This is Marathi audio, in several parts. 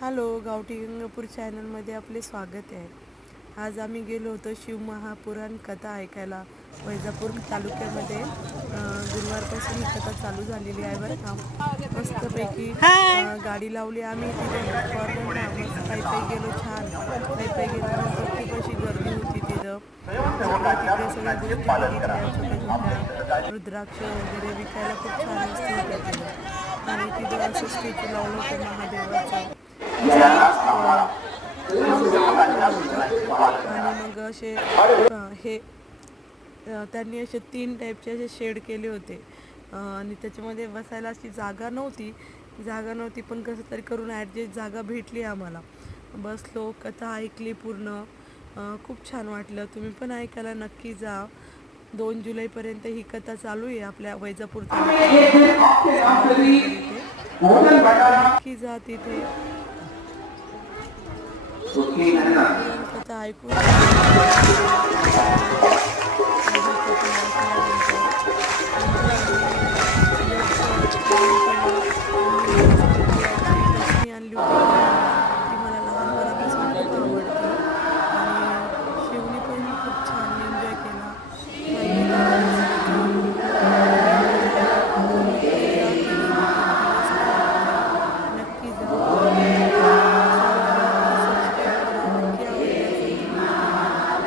हॅलो, गावठी गंगापूर चॅनलमध्ये आपले स्वागत आहे. आज आम्ही गेलो होतो शिवमहापुराण कथा ऐकायला वैजापूर तालुक्यामध्ये. गुरुवारपासून ही कथा चालू झालेली आहे बरं का. मस्तपैकी हाय. गाडी लावली आम्ही तिथे कॉर्नरला. मस्त पायी पायी गेलो, छान पायी पायी गेल्यानंतर खूप अशी गर्दी होती तिथं. जिकडे तिकडे सगळ्या गोष्टी बघितल्या, छोट्या छोट्या रुद्राक्ष वगैरे विकायला खूप छान वस्तू होत्या तिथं. आणि तिथं असं स्टॅच्यू लावलं होतं महादेवाचं, छान केलं होतं. आणि मग असे हे त्यांनी असे 3 टाईपचे असे शेड केले होते. आणि त्याच्यामध्ये बसायला अशी जागा नव्हती पण कसं तरी करून ॲडजस्ट जागा भेटली आम्हाला. बसलो, कथा ऐकली पूर्ण. खूप छान वाटलं. तुम्ही पण ऐकायला नक्की जा. 2 जुलैपर्यंत ही कथा चालू आहे आपल्या वैजापूर तालुक्यामध्ये संभाजीनगर इथे. नक्की जा तिथे. शिवपुराण कथा ऐकून खूप छान वाटलं. ही कथा ऐकल्यानंतर नंतर आम्ही एक प्लॅन केलं. आम्ही मस्तपैकी अशी दशमी आणली होती घरी. ती मला लहानपणापासून खूप आवडती. आणि शिवनी पण खूप छान एन्जॉय केला. सांगितलं बऱ्याचपैकी. नक्की जा तुम्ही. 1 दिवस काढून नक्की जा. चॅनलला नक्की सबस्क्राईब करा. नक्की आवडली असेल तुम्हाला व्हिडिओ.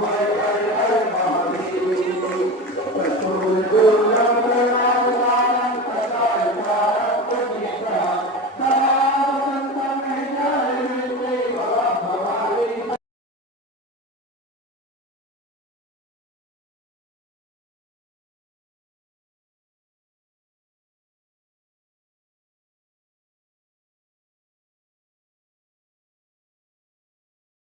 बाय.